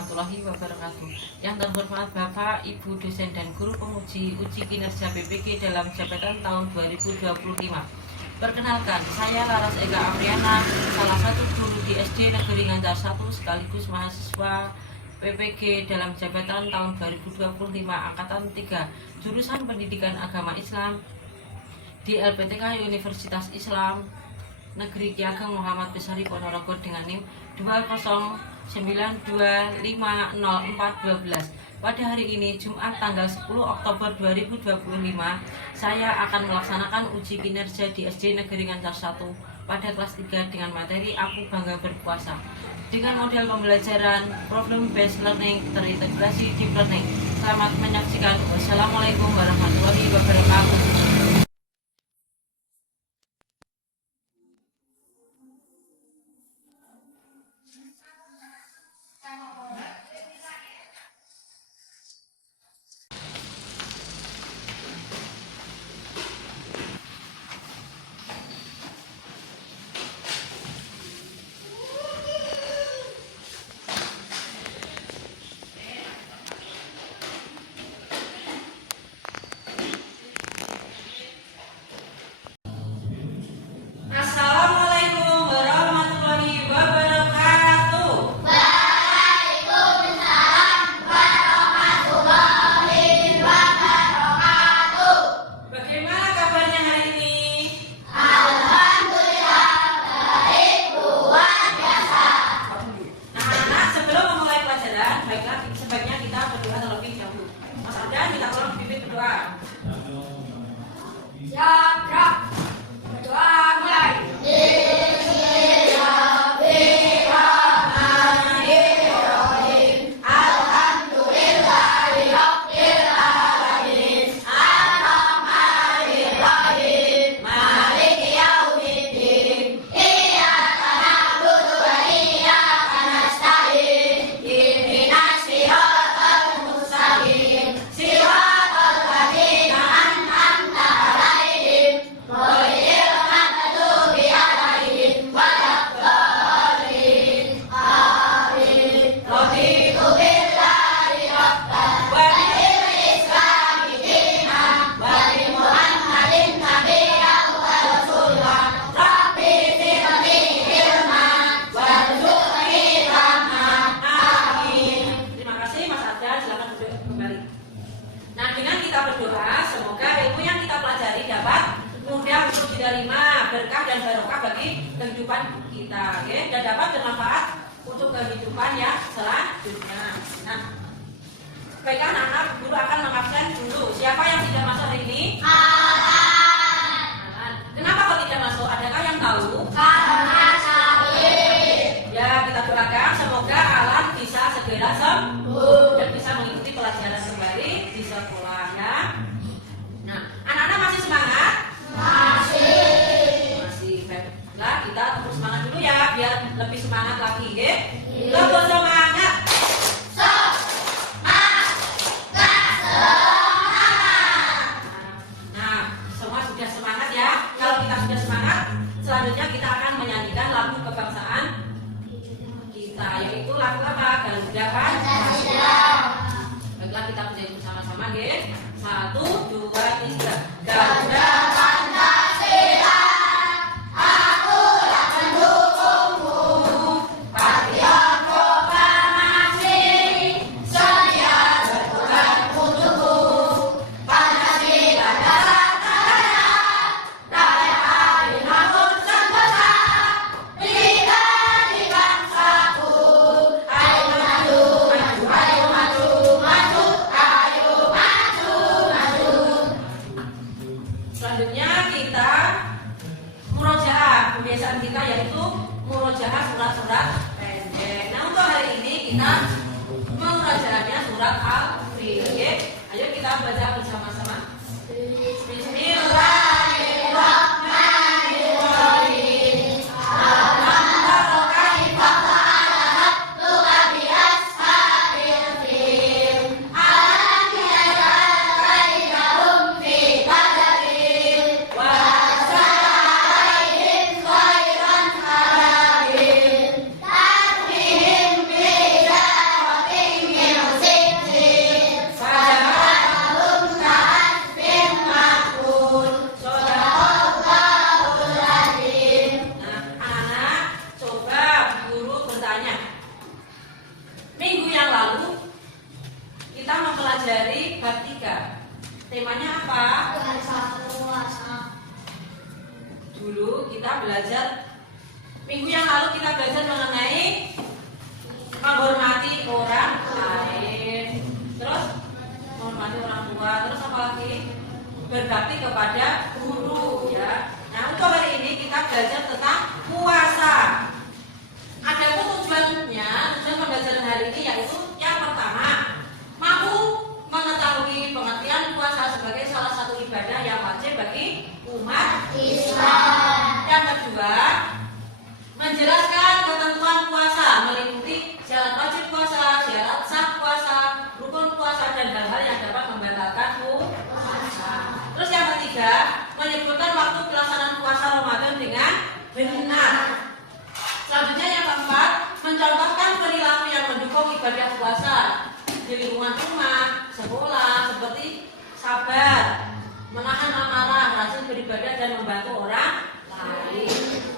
warahmatullahi wabarakatuh. Yang terhormat Bapak, Ibu dosen dan guru penguji uji kinerja BPK dalam jabatan tahun 2025. Perkenalkan, saya Laras Ega Afriana, salah satu guru di SD Negeri Ngancar 1 sekaligus mahasiswa PPG dalam jabatan tahun 2025 angkatan 3, jurusan Pendidikan Agama Islam di LPTK Universitas Islam Negeri Ki Ageng Muhammad Besari Ponorogo dengan NIM 209250412. Pada hari ini Jumat tanggal 10 Oktober 2025, saya akan melaksanakan uji kinerja di SD Negeri Ngancar 1 pada kelas 3 dengan materi Aku Bangga Berpuasa dengan model pembelajaran problem based learning terintegrasi deep learning. Selamat menyaksikan. Wassalamualaikum warahmatullahi wabarakatuh. Berkah dan barokah bagi kehidupan kita, okay? Dan dapat bermanfaat untuk kehidupan yang selanjutnya. Nah, baiklah anak-anak, guru akan mengabsen dulu. Siapa yang tidak masuk hari ini? Alan. Kenapa kok tidak masuk? Adakah yang tahu? Karena sakit. Ya, kita doakan semoga Alan bisa segera sembuh dan bisa mengikuti pelajaran kembali di sekolah ya. Nah, anak-anak masih semangat? Masih. Nah, kita terus semangat dulu ya, biar lebih semangat lagi, ya. Lebih semangat. Nah, semua sudah semangat ya. Kalau kita sudah semangat, selanjutnya kita akan menyanyikan lagu kebangsaan kita, yaitu lagu apa? Garuda Pancasila. Baiklah, kita menyanyi bersama-sama, ya. 1, 2, 3. Garuda Pancasila. Kebiasaan kita yaitu murojaah surat-surat pendek. Nah, untuk hari ini kita murojaahnya surat Al-Fil. Ayo kita baca bersama-sama. Bismillahirrahmanirrahim. Takbir kita belajar minggu yang lalu kita belajar mengenai menghormati orang lain. Terus menghormati orang tua. Terus apa lagi? Berbakti kepada guru ya. Nah, untuk hari ini kita belajar tentang puasa. Adapun tujuan pembelajaran hari ini yaitu yang pertama, mampu mengetahui pengertian puasa sebagai salah satu ibadah yang wajib bagi umat Islam. Yang kedua, menjelaskan ketentuan puasa meliputi syarat wajib puasa, syarat sah puasa, rukun puasa dan hal-hal yang dapat membatalkan puasa. Terus yang ketiga, menyebutkan waktu pelaksanaan puasa Ramadan dengan benar. Selanjutnya yang keempat, mencontohkan perilaku yang mendukung ibadah puasa di lingkungan rumah, sekolah, seperti sabar, menahan amarah, rajin beribadah dan membantu orang lain.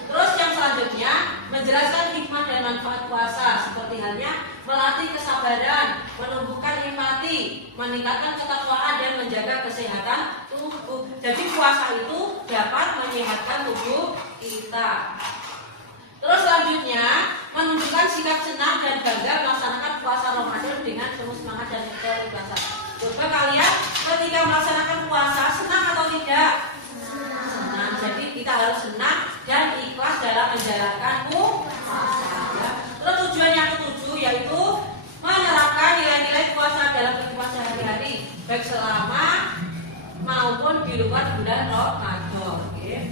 Terus yang selanjutnya, menjelaskan hikmah dan manfaat puasa, seperti halnya melatih kesabaran, menumbuhkan empati, meningkatkan ketakwaan dan menjaga kesehatan tubuh. Jadi puasa itu dapat menyehatkan tubuh kita. Terus selanjutnya, menunjukkan sikap senang dan bangga melaksanakan puasa Ramadan dengan penuh semangat dan keikhlasan. Coba kalian ketika melaksanakan puasa senang atau tidak? Senang. Jadi kita harus senang dan ikhlas dalam menjalankan puasa. Ya. Terus tujuan yang ketujuh yaitu menerapkan nilai-nilai puasa dalam kehidupan sehari-hari, baik selama maupun di luar bulan Ramadan. Okay.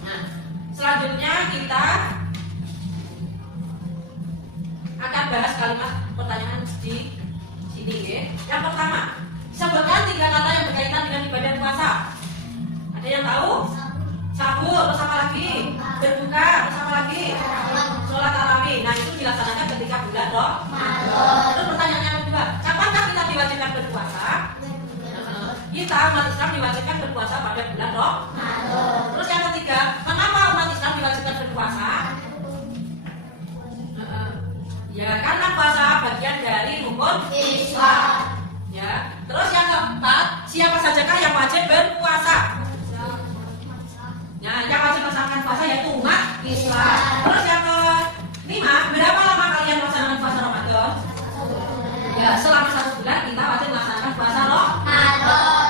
Nah, selanjutnya kita akan bahas kalimat pertanyaan di sini ya. Yang pertama, sebutkan 3 kata yang berkaitan dengan ibadah puasa. Ada yang tahu? Sahur, terus apa lagi? Berbuka, terus apa lagi? Sholat tarawih. Nah, itu dilaksanakan ketika bulan Ramadan. Terus pertanyaan yang kedua, kapankah kita diwajibkan berpuasa? Kita umat Islam diwajibkan berpuasa pada bulan Ramadan. Terus yang ketiga, mengapa umat Islam diwajibkan berpuasa? Ya, karena puasa bagian dari rukun Islam. Ya. Terus yang keempat, siapa sajakah yang wajib berpuasa? Nah, yang wajib melaksanakan puasa yaitu umat Islam. Terus yang kelima, berapa lama kalian melaksanakan puasa Ramadan? Ya, selama 1 bulan kita wajib melaksanakan puasa Ramadan.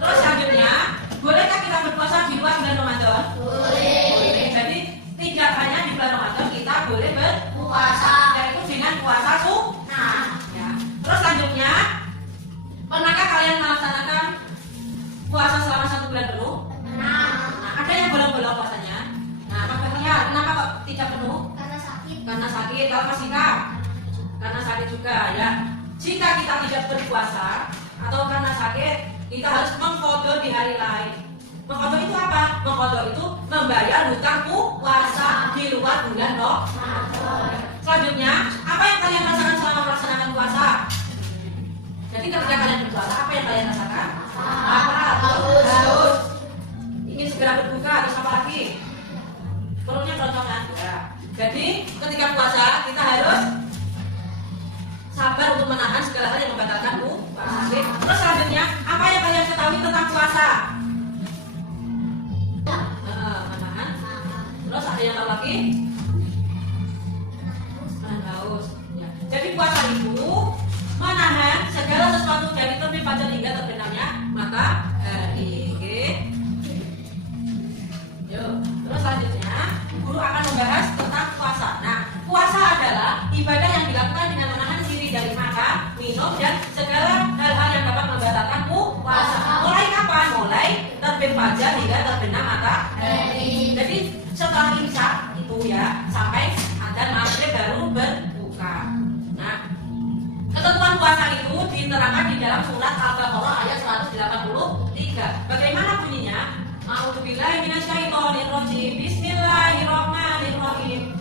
Terus selanjutnya, bolehkah kita berpuasa di luar bulan Ramadan? Boleh. Jadi tidak hanya di bulan Ramadan kita boleh berpuasa, yaitu dengan puasa sunnah. Ya. Terus selanjutnya, pernahkah kalian melaksanakan puasa selama 1 bulan penuh? Nah, ada yang bolong-bolong puasanya. Nah, makanya kenapa kok tidak penuh? Karena sakit. Karena sakit. Kalau Mas Ika? Karena sakit juga ya. Jika kita tidak berpuasa atau karena sakit, kita harus mengqadha di hari lain. Mengqadha itu apa? Mengqadha itu membayar hutang puasa di luar bulan Ramadan. Selanjutnya, apa yang kalian rasakan selama melaksanakan puasa? Jadi ketika kalian berpuasa, apa yang kalian rasakan? Haus. Ingin segera berbuka, terus apa lagi? Perutnya keroncongan. Ya. Jadi ketika puasa kita harus sabar untuk menahan segala hal yang membatalkan puasa. Terus selanjutnya, apa yang kalian ketahui tentang puasa? Menahan. Terus ada yang tahu lagi? Menahan haus. Ya. Jadi puasa itu menahan segala sesuatu dari terbit fajar hingga terbenamnya matahari. Oke. Yuk. Terus selanjutnya, guru akan membahas tentang puasa. Nah, puasa adalah ibadah yang dilakukan dengan menahan diri dari makan, minum, dan segala hal-hal yang dapat membatalkan puasa. Mulai kapan? Mulai terbit fajar hingga terbenam matahari. Jadi setelah imsak itu ya sampai adzan maghrib baru berbuka. Nah, ketentuan puasa itu diterangkan di dalam surat Al-Baqarah ayat 183. Bagaimana bunyinya? A'udzubillahi minasyaitonirrajim. Bismillahirrahmanirrahim.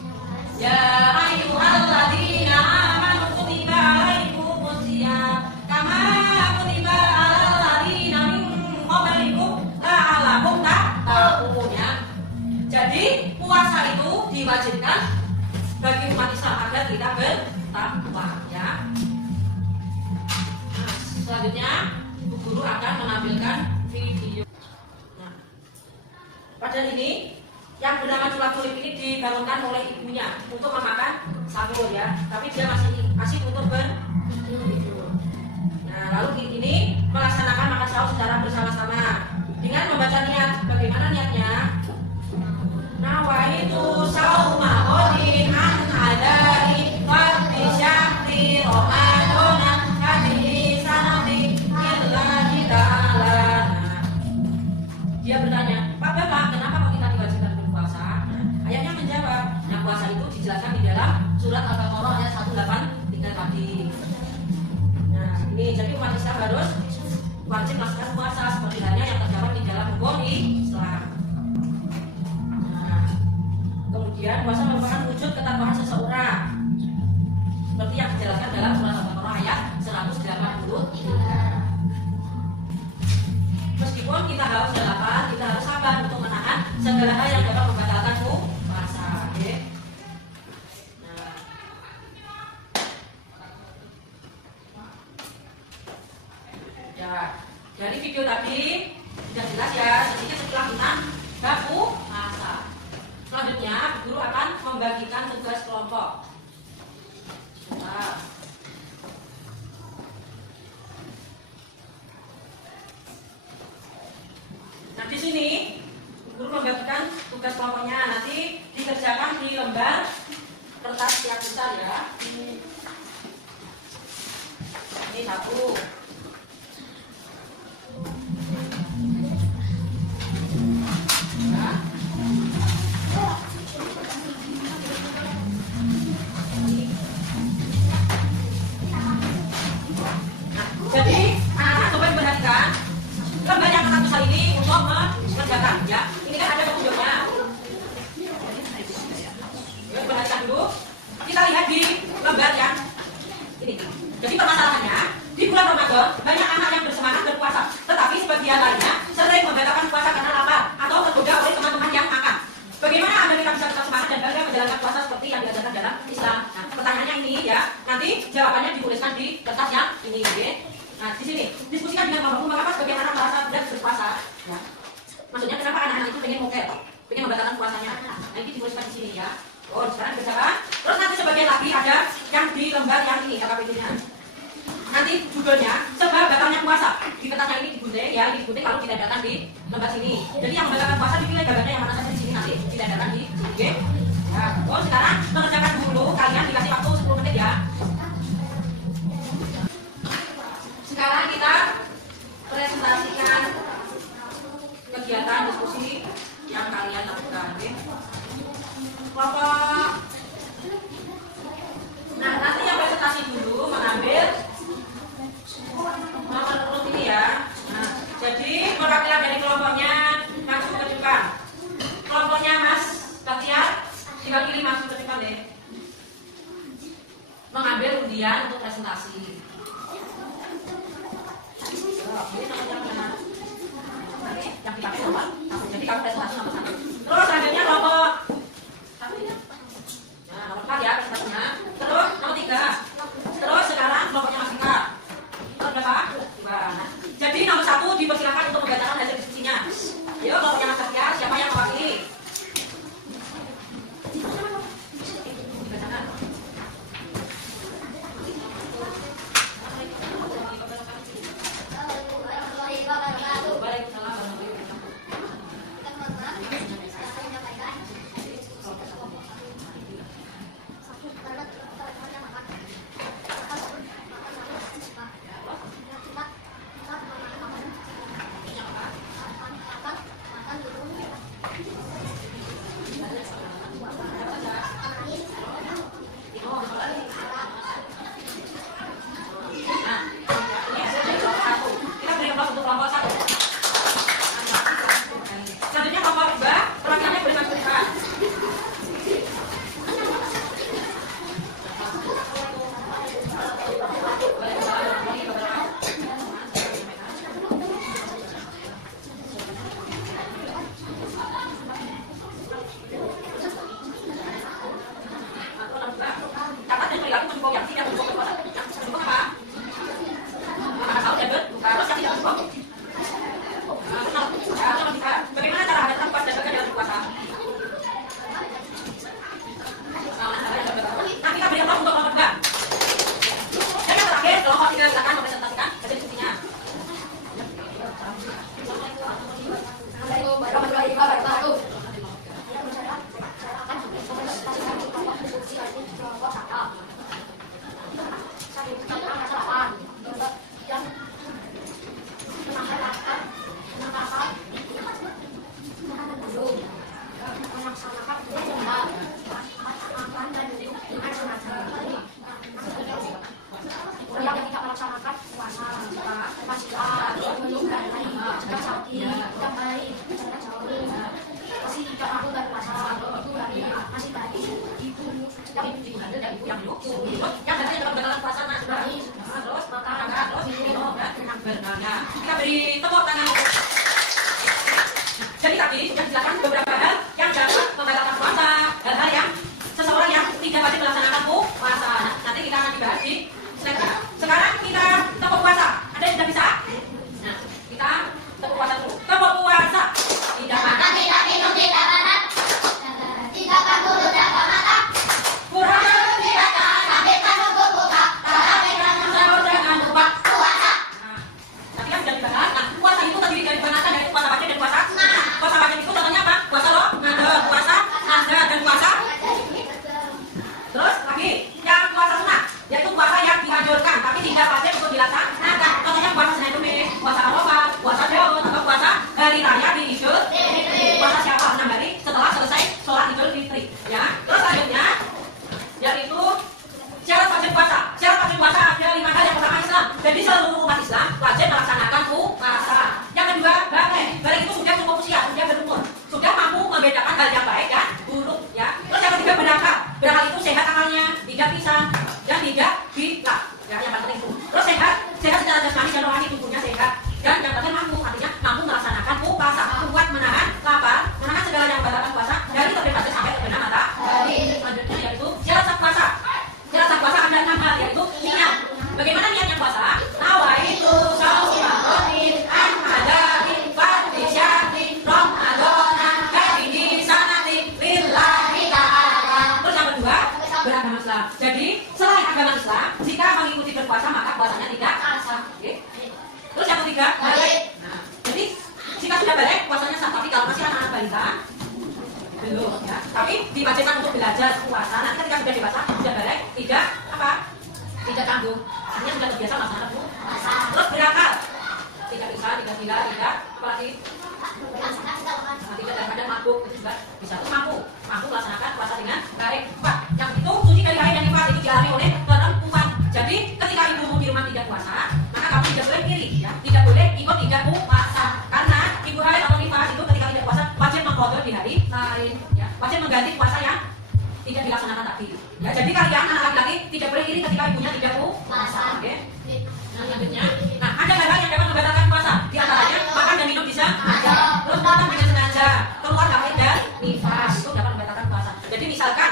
Ya ayyuhalladzina amanu kutiba alaikumus shiyam kama kutiba alal ladzina min qablikum la'allakum tattaqun. Jadi puasa itu diwajibkan bagi umat Islam agar kita bertakwa ya. Nah, selanjutnya Bu Guru akan menampilkan video. Nah, pada ini yang bernama Culap-Culip ini dibangunkan oleh ibunya untuk memakan sahur ya, tapi dia masih untuk tidur. Nah, lalu ini melaksanakan makan sahur secara bersama-sama dengan membaca niat. Bagaimana niatnya? Nawaitu sauma qadin an adai fadli syahri Ramadan hadhihi sanati lillahi ta'ala. Dia bertanya, Pak Bapak, kenapa kok kita diwajibkan berpuasa? Ayahnya menjawab, nah puasa itu dijelaskan di dalam surat Al-Baqarah ayat 183 tadi. Nah, ini jadi umat Islam harus wajib melaksanakan puasa seperti halnya yang terdapat di dalam hukum Islam. Nah, kemudian puasa merupakan wujud ketakwaan seseorang seperti yang dijelaskan dalam surat Al-Baqarah ayat 183. Meskipun kita harus lapar, kita harus sabar untuk menahan segala hal yang dapat membatalkan puasa. Okay? Nah, ya, dari video tadi sudah jelas ya, sedikit setelah tentang bab puasa. Selanjutnya, guru akan membagikan tugas kelompok. Nah, di sini guru membagikan tugas kelompoknya, nanti dikerjakan di lembar kertas yang besar ya. Ini satu. Nah, jadi anak-anak coba diperhatikan lembar yang kertas besar ini untuk mengerjakan ya. Ini kan ada petunjuknya. Perhatikan dulu. Kita lihat di lembar yang ini. Jadi permasalahannya di bulan Ramadan banyak anak yang bersemangat berpuasa, tetapi sebagian lainnya sering membatalkan puasa karena lapar atau tergoda oleh teman-teman yang makan. Bagaimana agar kita bisa tetap semangat dan bangga menjalankan puasa seperti yang diajarkan dalam Islam? Nah, pertanyaannya ini ya. Nanti jawabannya dituliskan di kertas yang ini, oke? Nah, di sini diskusikan dengan kelompokmu mengapa sebagian anak merasa berat berpuasa. Ya. Maksudnya kenapa anak-anak itu pengen mokel, pengen membatalkan puasanya. Nah, ini dituliskan di sini ya. Oh, sekarang kerjakan. Terus nanti sebagian lagi ada yang di lembar yang ini KPP-nya. Nanti judulnya sebab batalnya puasa. Di kertasnya ini digunting ya, ini digunting lalu ditempelkan di lembar sini. Jadi yang membatalkan puasa dipilih gambarnya yang mana saja di sini, nanti ditempelkan di sini, oke? Nah, oh sekarang mengerjakan dulu, kalian dikasih waktu 10 menit ya. Sekarang kita presentasikan kegiatan diskusi yang kalian lakukan, oke? Kelompok. Nah, nanti yang presentasi dulu mengambil nomor urut ini ya. Nah, jadi perwakilan dari kelompoknya langsung ke depan. Kelompoknya Mas Bakhtiar diwakili masuk ke depan deh. Mengambil undian untuk presentasi. Yang dipakai nomor 1. Jadi kamu presentasi nomor 1. Terus selanjutnya kelompok 1 ya. Nah, nomor 4 ya presentasinya. Terus nomor 3. Terus sekarang kelompoknya Mas Ika. Nomor berapa? 2. Nah, jadi nomor 1 dipersilakan untuk membacakan hasil diskusinya. Ayo kelompoknya Mas Ika, siapa yang mewakili? Dibacakan. Waalaikumsalam warahmatullahi wabarakatuh. beri tepuk tangan. Jadi tadi sudah dijelaskan beberapa hal yang dapat membatalkan puasa, hal-hal yang seseorang yang tidak wajib melaksanakan puasa. Nanti kita akan dibahas di selanjutnya. Sekarang kita tepuk puasa. Ada yang sudah bisa? Nah, kita tepuk puasa dulu. Tepuk puasa. Tidak makan, tidak minum, tidak makan, tidak kabur, tidak makan, kurang, tidak tahan, sampai tunggu buka, tarawih dan sahur jangan lupa. puasa. Nah, tadi yang sudah dibahas. Nah, puasa itu terdiri dari dua macam, yaitu puasa wajib dan puasa sunnah. Puasa wajib itu contohnya apa? Puasa Ramadan, puasa Nazar dan puasa. Terus lagi yang puasa sunnah, yaitu puasa yang dianjurkan tapi tidak wajib untuk dilaksanakan. Contohnya puasa Senin Kemis, puasa Arafah, puasa Daud, atau puasa hari raya di Idul Fitri. Puasa siapa 6 hari setelah selesai sholat Idul Fitri. Ya. Terus selanjutnya yaitu syarat wajib puasa. Syarat wajib puasa ada 5 hal. Yang pertama Islam. Jadi seluruh umat Islam wajib melaksanakan puasa. Yang kedua balik. Balik itu sudah cukup usia, sudah berumur, sudah mampu membedakan hal yang baik dan buruk. Ya. Terus yang ketiga berakal. Berakal itu sehat akalnya, tidak pisang dan tidak gila. Ya, yang paling penting itu. Terus sehat secara jasmani dan rohani, tubuhnya sehat. Dan yang terakhir mampu, artinya mampu melaksanakan puasa, kuat menahan lapar, menahan segala yang membatalkan puasa dari terbit fajar sampai terbenam matahari. Selanjutnya yaitu syarat sah puasa. Syarat sah puasa ada 6 hal, yaitu niat. Bagaimana niatnya puasa? Nawaitu shaumatin an hadarin fadli syahri Ramadana kabini sanati lillahi ta'ala. Terus yang kedua, beragama Islam. Jadi selain agama Islam, jika mengikuti berpuasa maka puasanya tidak sah. Oke? Terus yang ketiga, balik. Nah, jadi jika sudah balik puasanya sah, tapi kalau masih anak-anak balita belum, ya. Tapi diwajibkan untuk belajar puasa. Nanti ketika sudah dewasa, sudah balik, tidak apa? Tidak tanggung. Artinya sudah terbiasa melaksanakan puasa. Terus berakal. Tidak bisa, tidak gila, tidak apalagi tidak daripada mabuk, itu juga bisa. Terus mampu melaksanakan puasa dengan baik. Pak, yang itu suci dari haid dan nifas itu dialami oleh perempuan. Jadi ketika ibumu di rumah tidak puasa, maka kamu tidak boleh kiri, ya. Tidak boleh ikut tidak puasa. Karena ibu haid atau nifas itu ketika tidak puasa wajib mengqadha di hari lain, ya. Wajib mengganti puasa yang tidak dilaksanakan tadi. Ya, jadi kalian anak laki-laki tidak boleh iri ketika ibunya tidak puasa. Oke. Nah, selanjutnya, nah ada hal-hal yang dapat membatalkan puasa. Di antaranya makan dan minum bisa aja. Terus makan dengan sengaja, keluar haid dan nifas itu dapat membatalkan puasa. Jadi misalkan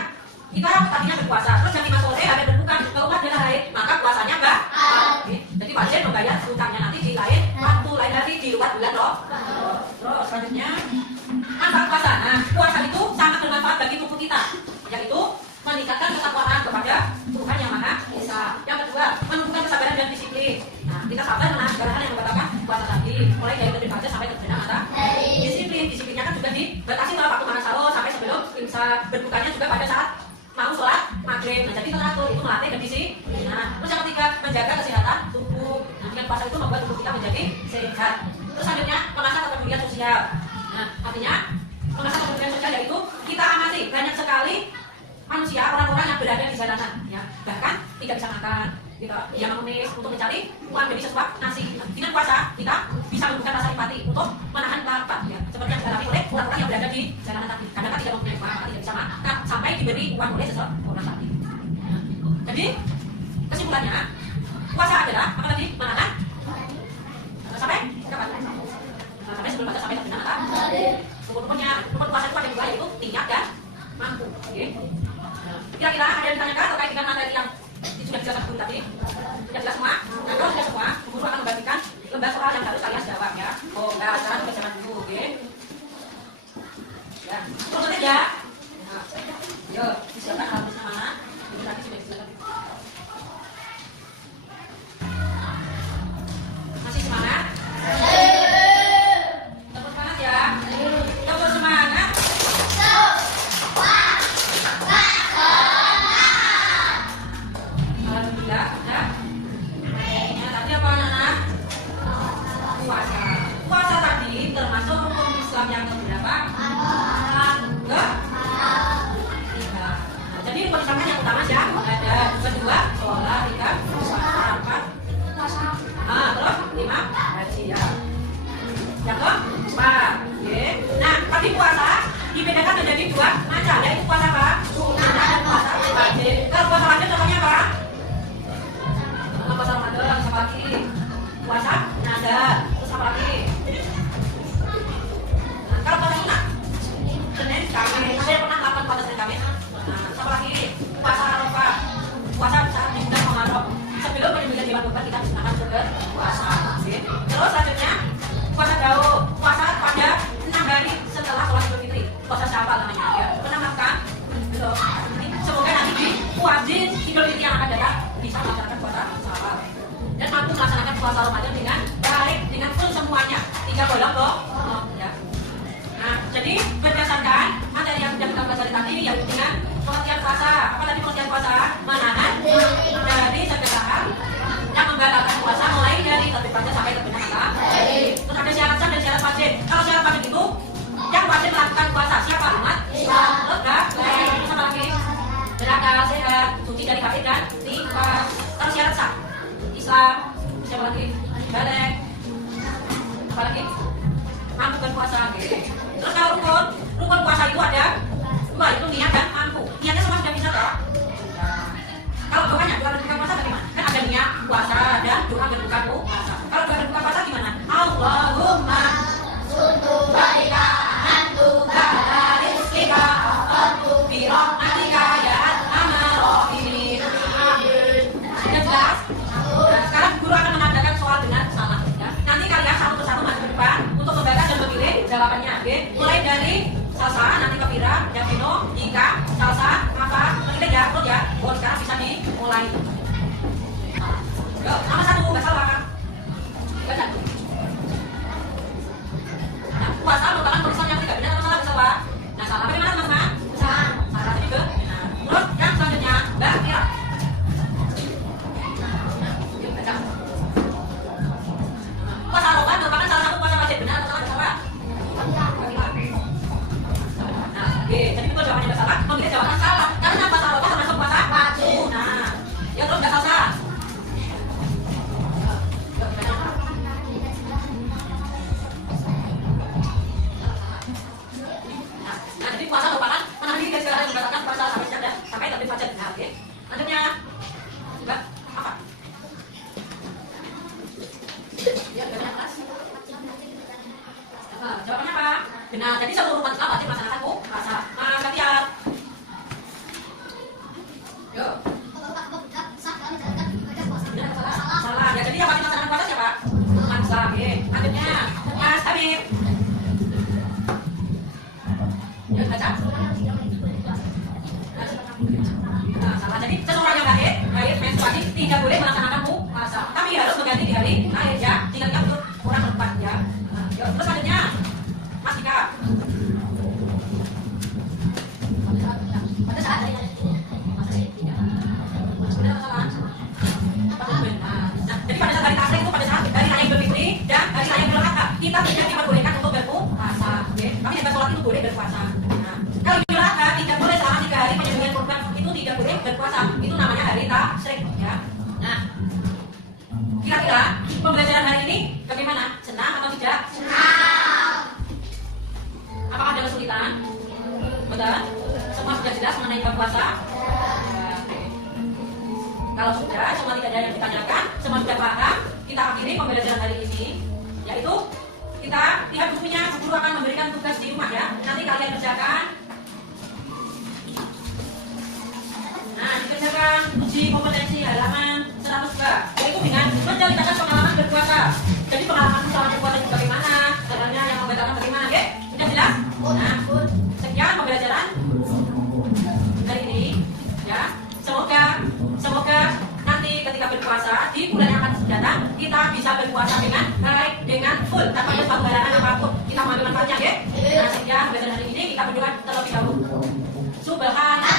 kita tadinya berpuasa, terus jam 5 sore ada berbuka, keluar darah haid, maka puasanya batal. Oke. Jadi wajib membayar hutangnya nanti di lain waktu, lain hari di luar bulan loh. Terus selanjutnya manfaat puasa. Nah, puasa itu sangat bermanfaat bagi tubuh kita, yaitu meningkatkan ketakwaan kepada Tuhan yang Maha Esa. Yang kedua, menumbuhkan kesabaran dan disiplin. Nah, kita sabar menahan segala hal yang membatalkan puasa tadi, mulai dari terbit fajar sampai terbenam matahari. Disiplinnya kan juga dibatasi pada waktu makan sahur sampai sebelum imsak. Berbukanya juga pada saat mau sholat maghrib. Nah, jadi teratur itu melatih kondisiplin. Nah, terus yang ketiga, menjaga kesehatan tubuh. Nah, dengan puasa itu membuat tubuh kita menjadi sehat. Terus selanjutnya, mengasah kepedulian sosial. Nah, artinya mengasah kepedulian sosial yaitu kita amati banyak sekali manusia, orang-orang yang berada di jalanan, ya, bahkan tidak bisa makan, dia mengemis untuk mencari uang demi sesuap nasi. Dengan puasa kita bisa menumbuhkan rasa empati untuk menahan lapar, ya, seperti yang dialami oleh orang-orang yang berada di jalanan tadi. Kadang tidak mempunyai uang, maka tidak bisa makan sampai diberi uang oleh seseorang tadi. Jadi kesimpulannya, puasa adalah apa tadi? Menahan sampai kapan? Sampai sebelum batas, sampai terbenam matahari. Rukun puasa itu ada dua, yaitu niat dan mampu. Okay. Kira-kira ada yang ditanyakan terkait dengan materi yang sudah dijelaskan guru tadi? Sudah jelas semua? Nah, kalau sudah semua, guru akan membagikan lembar soal yang harus kalian jawab, ya. Oh, enggak, sekarang juga jangan dulu, oke? Ya, terus ya. Nah, yuk, disiapkan harusnya mana? Ini tadi sudah disiapkan. Masih semangat? Tepuk semangat ya. Tepuk semangat. Alhamdulillah, ya. puasa Ramadan dengan baik, dengan full semuanya. 3 bolong loh. Ya. Nah, jadi berdasarkan materi yang sudah kita pelajari tadi, yaitu dengan pengertian puasa. Apa tadi pengertian puasa? Menahan dari segala yang membatalkan puasa, mulai dari terbit fajar sampai terbitnya matahari. Terus ada syarat sah dan syarat wajib. Kalau syarat wajib itu yang wajib melakukan puasa siapa? Umat Islam. Terus apa lagi? Berakal, sehat, suci dari kafir dan tifas. Terus syarat sah Islam. Siapa lagi? Balik. Apa lagi? Mampu berpuasa. Terus kalau rukun puasa itu ada 2, itu niat dan mampu. Niatnya semua sudah bisa toh? Kalau doanya doa berbuka puasa bagaimana? Kan ada niat puasa dan doa berbuka puasa. Kalau doa berbuka puasa gimana? Allahumma suntu baika antuka rizkika afantu birahmatika ya arhamar rahimin. Sudah jelas? Nah, sekarang guru akan menandakan soal benar salah. Ya. Nanti kalian satu persatu maju ke depan untuk membaca dan memilih jawabannya. Mulai dari salsa, nanti kepira, Javino, Jika, salsa, apa, kita ya, terus ya. Oh, sekarang bisa dimulai. Yuk, nama 1, gak salah kan? Baca. Nah, puasa merupakan tulisan yang tidak benar atau salah, salah. Nah, salah apa di mana teman-teman? Salah. Salah tadi ke. Nah, terus yang selanjutnya, Mbak Kira. Yuk, baca. Puasa Ramadan merupakan salah satu puasa wajib, benar atau salah, salah? Jadi itu jawabannya salah. Kalau kita jawabannya salah, karena puasa Ramadan termasuk puasa wajib. Nah, ya terus nggak salah. Nah, jadi puasa merupakan menahan diri dari segala yang membatalkan puasa sampai terbit fajar. Nah, oke. Lanjutnya, coba apa? Ya, jawabannya apa? Jawabannya apa? Benar. Jadi seluruh umat Islam wajib melaksanakan puasa. Mas Katiar. Yuk. Salah. Ya, jadi yang wajib melaksanakan puasa siapa? Umat Islam. Oke. Lanjutnya, Mas Habib. Yuk, baca. Nah, salah. Jadi seseorang yang haid menstruasi tidak boleh melaksanakan puasa, tapi harus mengganti di hari haid ya. Jika tidak untuk orang perempuan ya. Nah, yuk. Terus selanjutnya, Mas Dika. Jadi pada saat hari tasyrik itu pada saat hari raya Idul Fitri dan hari raya Idul Adha kita tidak diperbolehkan untuk berpuasa, tapi jika sholat itu boleh berpuasa. Nah, kalau Idul Adha tidak boleh selama 3 hari penyembelihan kurban itu tidak boleh berpuasa, itu namanya hari tasyrik ya. Nah, kira-kira pembelajaran hari ini bagaimana? Senang atau tidak? Senang. Apakah ada kesulitan? Betul? Semua sudah jelas mengenai berpuasa? Kalau sudah, semua tidak ada yang ditanyakan, semua sudah paham, kita akhiri pembelajaran hari ini, yaitu kita lihat bukunya, guru akan memberikan tugas di rumah ya. Nanti kalian kerjakan. Nah, dikerjakan uji kompetensi halaman 102, yaitu dengan menceritakan pengalaman berpuasa. Jadi pengalaman selama berpuasa itu bagaimana, caranya yang membatalkan bagaimana, oke? Sudah jelas? Nah, sekian pembelajaran hari ini, ya. Semoga nanti ketika berpuasa di bulan yang akan datang kita bisa berpuasa dengan baik, dengan full, tanpa ada pembarangan apapun. Kita mengambil manfaatnya, ya. Nah, sekian pembelajaran hari ini, kita berdoa terlebih dahulu. Subhanallah.